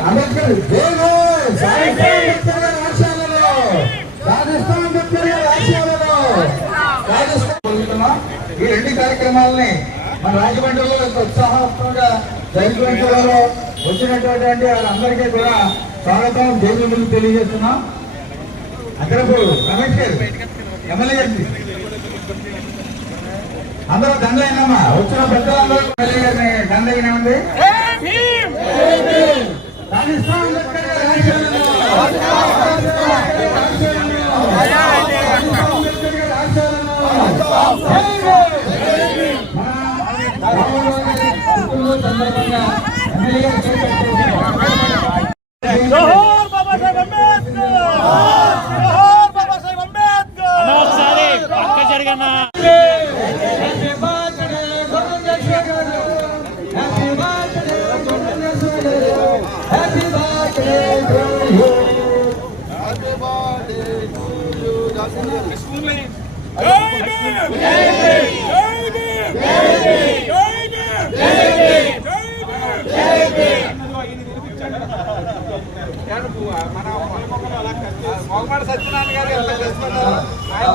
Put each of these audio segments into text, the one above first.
అంబేద్కర్ రాష్ట్రాలలో రాజస్థాన్ అంబేద్కర్ రాజస్థాన్ ఈ రెండు కార్యక్రమాలని మన రాజమండ్రిలో ఉత్సాహవంతంగా జరుగుతున్నలో వచ్చినటువంటి అందరికీ కూడా స్వాగతం దేవుని ముందు తెలియజేస్తున్నాం. అక్కడ రమేష్ గారు ఎమ్మెల్యే అందరూ దండైనమ్మా వచ్చిన పెద్దలందరూ అంబేద్కర్. జోహార్ జోహార్ బాబాసాహెబ్ అంబేద్కర్! ఒకసారి పక్క జరగనా? జై భీమ్ సత్యనారాయణ గారు ఎంత ఆయన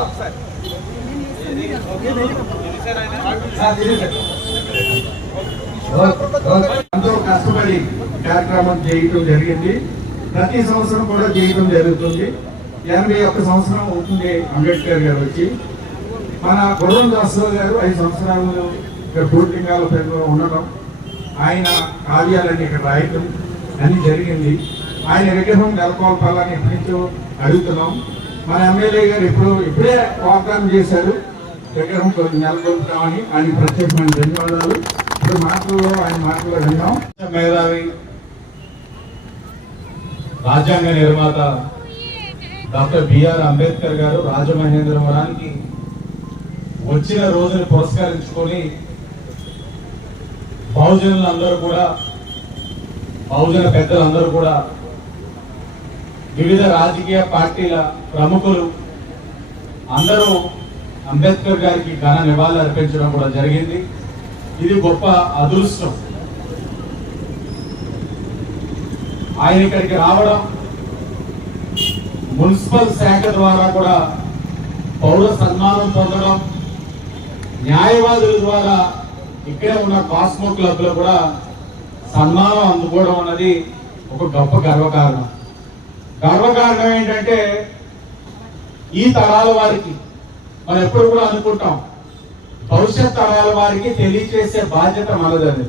ఒకసారి ఎంతో కష్టపడి కార్యక్రమం చేయటం జరిగింది. ప్రతి సంవత్సరం కూడా చేయటం జరుగుతుంది. ఎనభై ఒక్క సంవత్సరం అవుతుంది అంబేద్కర్ గారు వచ్చి. మన గుర్రం దాసరావు గారు ఐదు సంవత్సరాలు ఇక్కడ పూర్తింగాల పేరులో ఉండడం ఆయన కార్యాలన్నీ ఇక్కడ రాయటం అన్ని జరిగింది. ఆయన విగ్రహం నెలకొల్పాలని ఎప్పటి నుంచో అడుగుతున్నాం. మన ఎమ్మెల్యే గారు ఇప్పుడు ఇప్పుడే వాగ్దానం చేశారు విగ్రహం కొన్ని నెలకొల్పుతామని. ఆయన ప్రత్యేకమైన ధన్యవాదాలు. ఇప్పుడు మాటల్లో ఆయన మాటల్లో విన్నాం మేధావి రాజ్యాంగ నిర్మాత డాక్టర్ బిఆర్ అంబేద్కర్ గారు రాజమహేంద్రవరానికి వచ్చిన రోజుని పురస్కరించుకొని బహుజనులందరూ కూడా బహుజన పెద్దలందరూ కూడా వివిధ రాజకీయ పార్టీల ప్రముఖులు అందరూ అంబేద్కర్ గారికి ఘన నివాళులు అర్పించడం కూడా జరిగింది. ఇది గొప్ప అదృష్టం. ఆయన ఇక్కడికి రావడం మున్సిపల్ శాఖ ద్వారా కూడా పౌర సన్మానం పొందడం న్యాయవాదుల ద్వారా ఇక్కడే ఉన్న కాస్మో క్లబ్లో కూడా సన్మానం అందుకోవడం అన్నది ఒక గొప్ప గర్వకారణం. గర్వకారణం ఏంటంటే ఈ తరాల వారికి మనం ఎప్పుడు కూడా అనుకుంటాం భవిష్యత్ తరాల వారికి తెలియచేసే బాధ్యత మనదని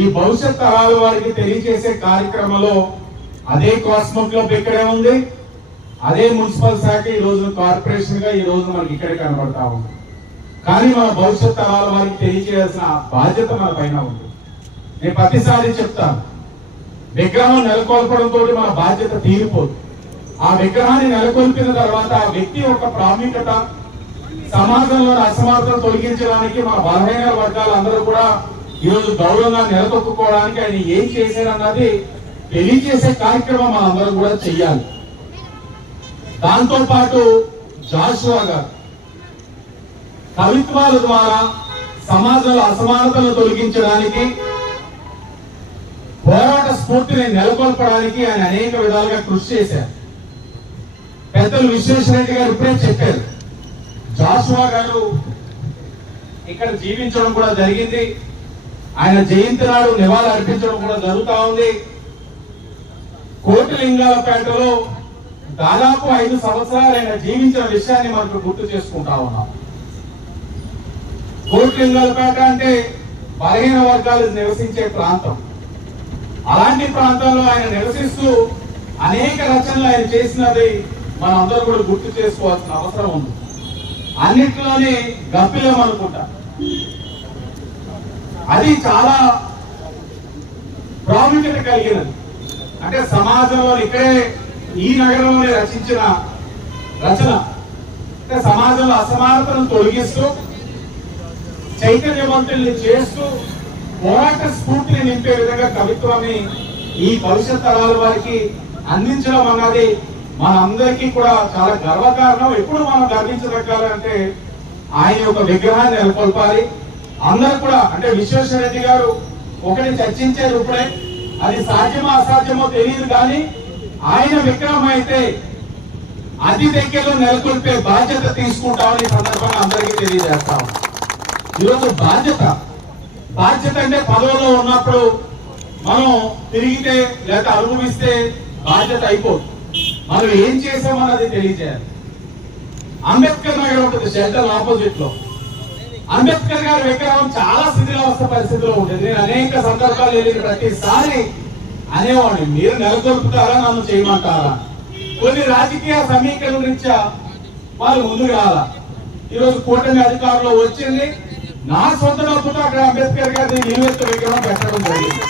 ఈ భవిష్యత్ తరాల వారికి తెలియజేసే కార్యక్రమంలో అదే కాస్మో క్లబ్ ఇక్కడే ఉంది అదే మున్సిపల్ శాఖ ఈ రోజు కార్పొరేషన్గా ఈ రోజు మనకి ఇక్కడ కనబడతా ఉంది. కానీ మన భవిష్యత్ తరాల వారికి తెలియజేయాల్సిన బాధ్యత మన పైన ఉంది. నేను ప్రతిసారి చెప్తాను విగ్రహం నెలకొల్పడంతో మన బాధ్యత తీరిపోదు. ఆ విగ్రహాన్ని నెలకొల్పిన తర్వాత ఆ వ్యక్తి యొక్క ప్రాముఖ్యత సమాజంలో అసమానతను తొలగించడానికి మన బలహీన వర్గాలు అందరూ కూడా ఈరోజు గౌరవంగా నిలదొక్కుకోవడానికి ఆయన ఏం చేశారన్నది తెలియజేసే కార్యక్రమం మనం కూడా చెయ్యాలి. దాంతో పాటు జాషువా గారు కవిత్వాల ద్వారా సమాజంలో అసమానతలను తొలగించడానికి పోరాట స్ఫూర్తిని నెలకొల్పడానికి ఆయన అనేక విధాలుగా కృషి చేశారు. పెద్దలు విశ్వేశ్వరరెడ్డి గారు ఇప్పుడే చెప్పారు జాషువా గారు ఇక్కడ జీవించడం కూడా జరిగింది ఆయన జయంతి నాడు నివాళులు అర్పించడం కూడా జరుగుతా ఉంది. కోటిలింగాలపేటలో దాదాపు ఐదు సంవత్సరాలు ఆయన జీవించిన విషయాన్ని మనకు గుర్తు చేసుకుంటా ఉన్నాం. కోటిలింగాలపేట అంటే బలహీన వర్గాలు నివసించే ప్రాంతం. అలాంటి ప్రాంతాల్లో ఆయన నివసిస్తూ అనేక రచనలు ఆయన చేసినది మనందరూ అందరూ కూడా గుర్తు చేసుకోవాల్సిన అవసరం ఉంది. అన్నిట్లోనే గప్పిలం అనుకుంటా. అది చాలా ప్రాముఖ్యత కలిగినది. అంటే సమాజంలో ఇక్కడే ఈ నగరంలోనే రచించిన రచన సమాజంలో అసమానతను తొలగిస్తూ చైతన్యవంతుల్ని చేస్తూ పోరాట స్ఫూర్తిని నింపే విధంగా కవిత్వాన్ని ఈ భవిష్యత్ తరాల వారికి అందించడం అన్నది మన అందరికీ కూడా చాలా గర్వకారణం. ఎప్పుడు మనం గర్వించదగ్గాలంటే ఆయన యొక్క విగ్రహాన్ని నెలకొల్పాలి. అందరూ కూడా అంటే విశ్వేశ్వరరెడ్డి గారు ఒకటి చర్చించారు ఇప్పుడే. అది సాధ్యమో అసాధ్యమో తెలియదు కానీ ఆయన విక్రమం అయితే అతి దగ్గరలో నెలకొల్పే బాధ్యత తీసుకుంటామని సందర్భంగా అందరికీ తెలియజేస్తాం. ఈరోజు బాధ్యత. బాధ్యత అంటే పదవులో ఉన్నప్పుడు మనం తిరిగితే లేక అనుభవిస్తే బాధ్యత అయిపోదు. మనం ఏం చేసామన్నది తెలియజేయాలి. అంబేద్కర్ నగర్ ఉంటుంది షెల్టర్ ఆపోజిట్లో. అంబేద్కర్ గారి విగ్రహం చాలా శిథిలావస్థ పరిస్థితిలో ఉంటుంది. నేను అనేక సందర్భాలు వెళ్ళిన ప్రతిసారి అనేవాడు మీరు నెలకొల్పుతారా నన్ను చేయమంటారా? కొన్ని రాజకీయ సమీకరణ రీత్యా వాళ్ళు ముందుకు రాలా. ఈరోజు కూటమి అధికారంలో వచ్చింది నా సొంత డబ్బుతో అక్కడ అంబేద్కర్ గారి నిలువెత్తు విగ్రహం పెట్టడం జరిగింది.